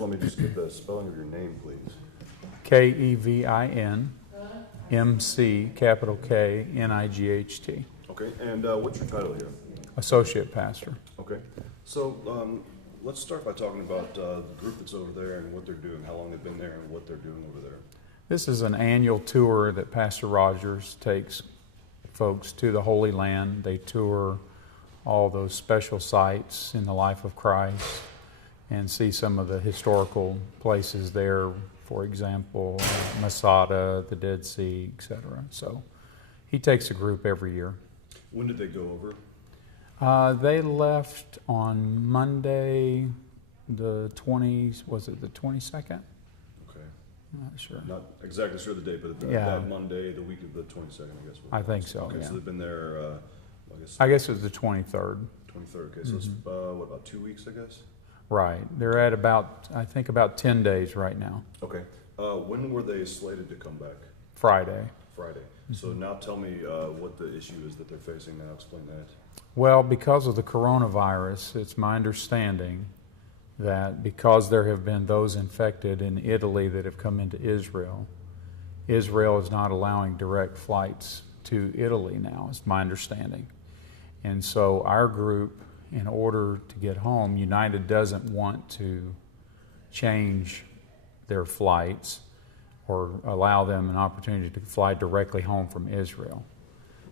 Let me just get the spelling of your name, please. Kevinmc, capital K, Night. Okay, and what's your title here? Associate pastor. Okay, so let's start by talking about the group that's over there and what they're doing, how long they've been there, and what they're doing over there. This is an annual tour that Pastor Rogers takes folks to the Holy Land. They tour all those special sites in the life of Christ and see some of the historical places there, for example, Masada, the Dead Sea, etc. So he takes a group every year. When did they go over? They left on Monday, the 22nd? Okay. I'm not sure. Not exactly sure of the date, but Yeah. that Monday, the week of the 22nd, I guess. I think so, Okay, yeah. so they've been there, I guess it was the 23rd. 23rd. Okay, so it's, what, about 2 weeks, I guess? Right. They're at about 10 days right now. Okay. When were they slated to come back? Friday. Friday. So now tell me what the issue is that they're facing now. Explain that. Well, because of the coronavirus, it's my understanding that because there have been those infected in Italy that have come into Israel, Israel is not allowing direct flights to Italy now, is my understanding. And so our group, in order to get home, United doesn't want to change their flights or allow them an opportunity to fly directly home from Israel.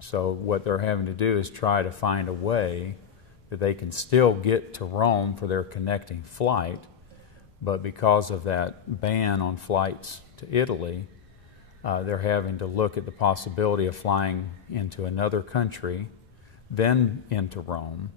So what they're having to do is try to find a way that they can still get to Rome for their connecting flight, but because of that ban on flights to Italy, they're having to look at the possibility of flying into another country, then into Rome.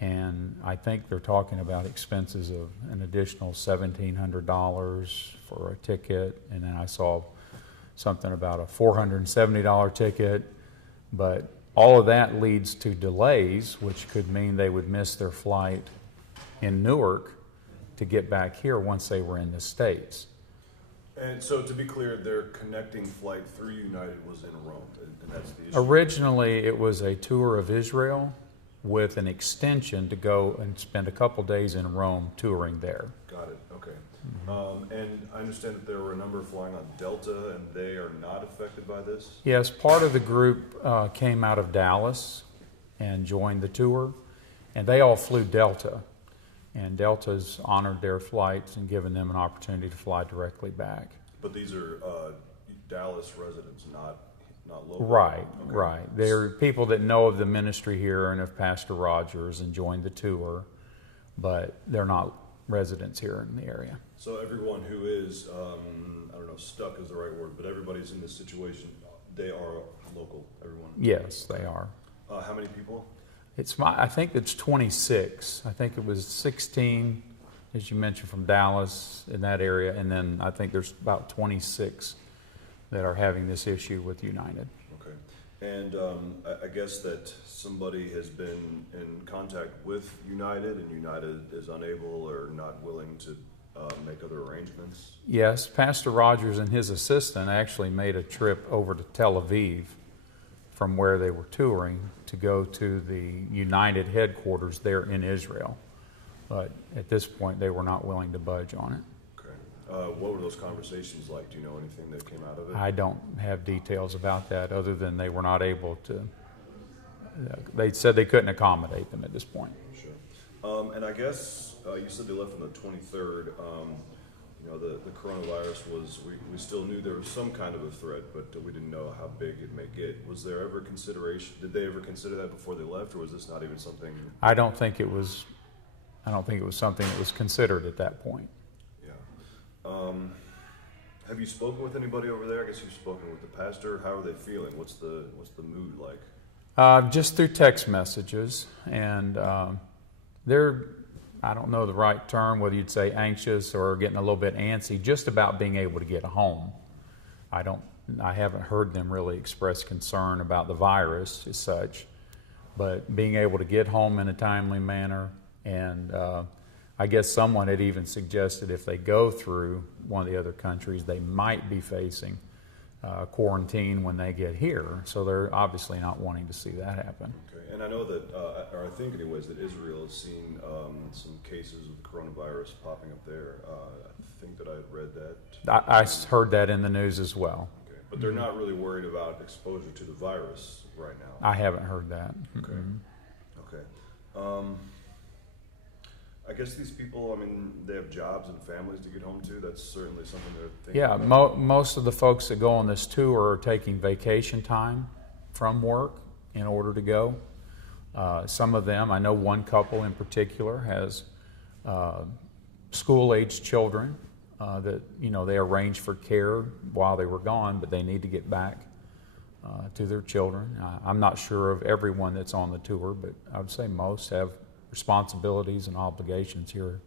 And I think they're talking about expenses of an additional $1,700 for a ticket. And then I saw something about a $470 ticket. But all of that leads to delays, which could mean they would miss their flight in Newark to get back here once they were in the States. And so to be clear, their connecting flight through United was in Rome, and that's the issue? Originally, it was a tour of Israel with an extension to go and spend a couple days in Rome touring there. Got it, okay. And I understand that there were a number flying on Delta, and they are not affected by this? Yes, part of the group came out of Dallas and joined the tour, and they all flew Delta. And Delta's honored their flights and given them an opportunity to fly directly back. But these are Dallas residents, not local? Right, Okay. right. They're people that know of the ministry here and of Pastor Rogers and joined the tour, but they're not residents here in the area. So everyone who is, I don't know, stuck is the right word, but everybody's in this situation, they are local, everyone? Yes, they are. How many people? I think it's 26. I think it was 16, as you mentioned, from Dallas in that area, and then I think there's about 26 that are having this issue with United. Okay. And I guess that somebody has been in contact with United, and United is unable or not willing to make other arrangements? Yes, Pastor Rogers and his assistant actually made a trip over to Tel Aviv from where they were touring to go to the United headquarters there in Israel. But at this point, they were not willing to budge on it. Okay. What were those conversations like? Do you know anything that came out of it? I don't have details about that other than they were not able to. They said they couldn't accommodate them at this point. Sure. And I guess you said they left on the 23rd. The coronavirus was, we still knew there was some kind of a threat, but we didn't know how big it may get. Was there ever consideration, did they ever consider that before they left, or was this not even something? I don't think it was something that was considered at that point. Yeah. Have you spoken with anybody over there? I guess you've spoken with the pastor. How are they feeling? What's the mood like? Just through text messages, and they're, I don't know the right term, whether you'd say anxious or getting a little bit antsy, just about being able to get home. I haven't heard them really express concern about the virus as such, but being able to get home in a timely manner, and I guess someone had even suggested if they go through one of the other countries, they might be facing quarantine when they get here. So they're obviously not wanting to see that happen. Okay, and I know that, or I think anyways, that Israel has seen some cases of coronavirus popping up there. I think that I had read that. I heard that in the news as well. Okay, but they're not really worried about exposure to the virus right now. I haven't heard that. Okay. Okay. I guess these people, I mean, they have jobs and families to get home to. That's certainly something they're thinking Yeah, about. most of the folks that go on this tour are taking vacation time from work in order to go. Some of them, I know one couple in particular has school-aged children that, they arranged for care while they were gone, but they need to get back to their children. I'm not sure of everyone that's on the tour, but I would say most have responsibilities and obligations here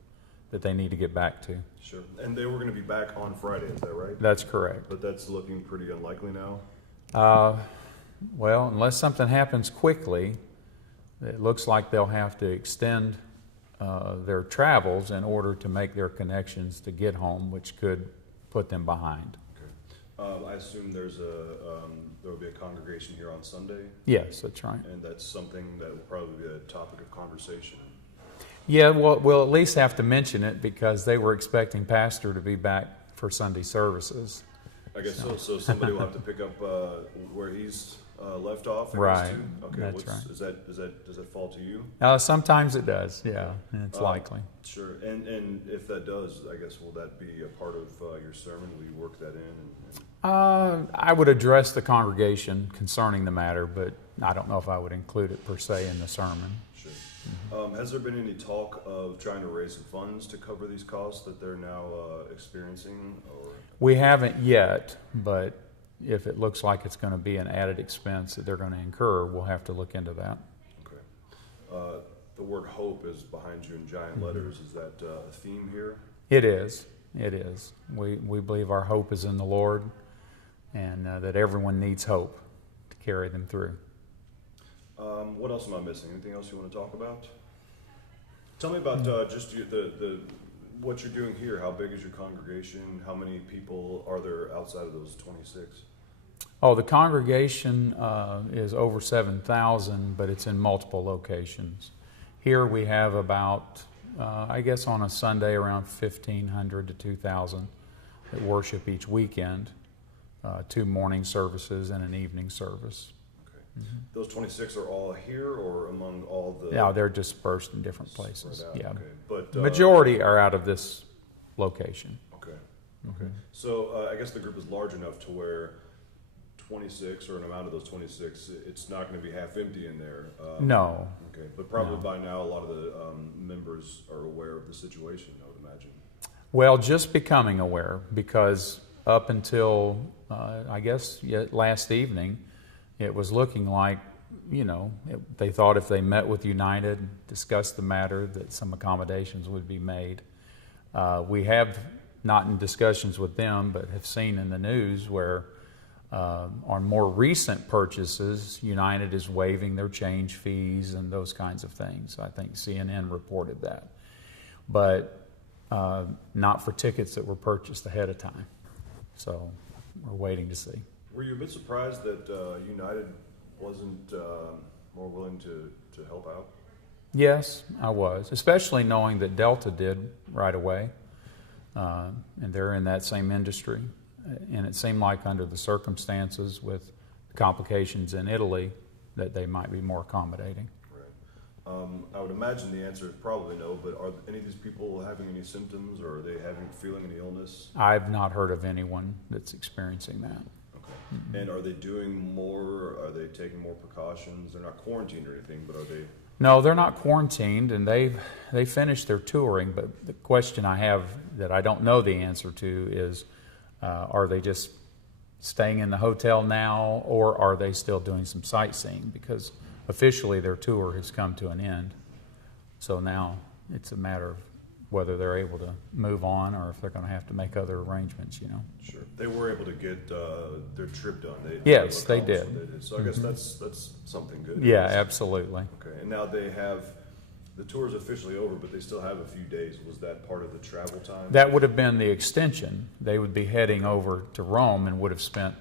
that they need to get back to. Sure. And they were going to be back on Friday, is that right? That's correct. But that's looking pretty unlikely now? Well, unless something happens quickly, it looks like they'll have to extend their travels in order to make their connections to get home, which could put them behind. Okay. I assume there will be a congregation here on Sunday? Yes, that's right. And that's something that will probably be a topic of conversation? Yeah, well, we'll at least have to mention it because they were expecting Pastor to be back for Sunday services. I guess so. So somebody will have to pick up where he's left off. I Right. guess, too? Okay. That's right. Does that fall to you? Sometimes it does. Yeah, it's likely. Sure. And if that does, I guess will that be a part of your sermon? Will you work that in? I would address the congregation concerning the matter, but I don't know if I would include it per se in the sermon. Sure. Has there been any talk of trying to raise some funds to cover these costs that they're now experiencing? Or? We haven't yet, but if it looks like it's going to be an added expense that they're going to incur, we'll have to look into that. Okay. The word hope is behind you in giant letters. Is that a theme here? It is. It is. We believe our hope is in the Lord and that everyone needs hope to carry them through. What else am I missing? Anything else you want to talk about? Tell me about just what you're doing here. How big is your congregation? How many people are there outside of those 26? Oh, the congregation is over 7,000, but it's in multiple locations. Here we have about, I guess on a Sunday, around 1,500 to 2,000 that worship each weekend, 2 morning services and an evening service. Okay. Those 26 are all here or among all the... Yeah, they're dispersed in different places. Yeah. Okay. But, majority are out of this location. Okay. Okay. So I guess the group is large enough to where 26 or an amount of those 26, it's not going to be half empty in there. No. Okay. But probably by now a lot of the members are aware of the situation, I would imagine. Well, just becoming aware because up until, I guess, last evening, it was looking like, they thought if they met with United, discussed the matter, that some accommodations would be made. We have, not in discussions with them, but have seen in the news where on more recent purchases, United is waiving their change fees and those kinds of things. I think CNN reported that. But not for tickets that were purchased ahead of time. So we're waiting to see. Were you a bit surprised that United wasn't more willing to help out? Yes, I was, especially knowing that Delta did right away, and they're in that same industry. And it seemed like under the circumstances with complications in Italy that they might be more accommodating. Right. I would imagine the answer is probably no, but are any of these people having any symptoms or are they feeling any illness? I've not heard of anyone that's experiencing that. Okay. And are they doing more? Are they taking more precautions? They're not quarantined or anything, but are they? No, they're not quarantined, and they finished their touring. But the question I have that I don't know the answer to is, are they just staying in the hotel now, or are they still doing some sightseeing? Because officially their tour has come to an end. So now it's a matter of whether they're able to move on or if they're going to have to make other arrangements, Sure. They were able to get their trip done. Yes, they did. So I guess that's something good. Yeah, absolutely. Okay. And now the tour is officially over, but they still have a few days. Was that part of the travel time? That would have been the extension. They would be heading over to Rome and would have spent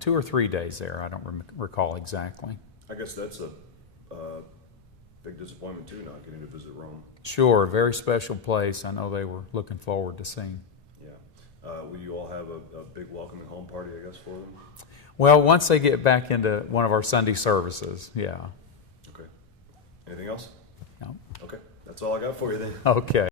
2 or 3 days there. I don't recall exactly. I guess that's a big disappointment too, not getting to visit Rome. Sure, very special place. I know they were looking forward to seeing. Yeah. Will you all have a big welcoming home party, I guess, for them? Well, once they get back into one of our Sunday services, yeah. Okay. Anything else? No. Okay. That's all I got for you then. Okay.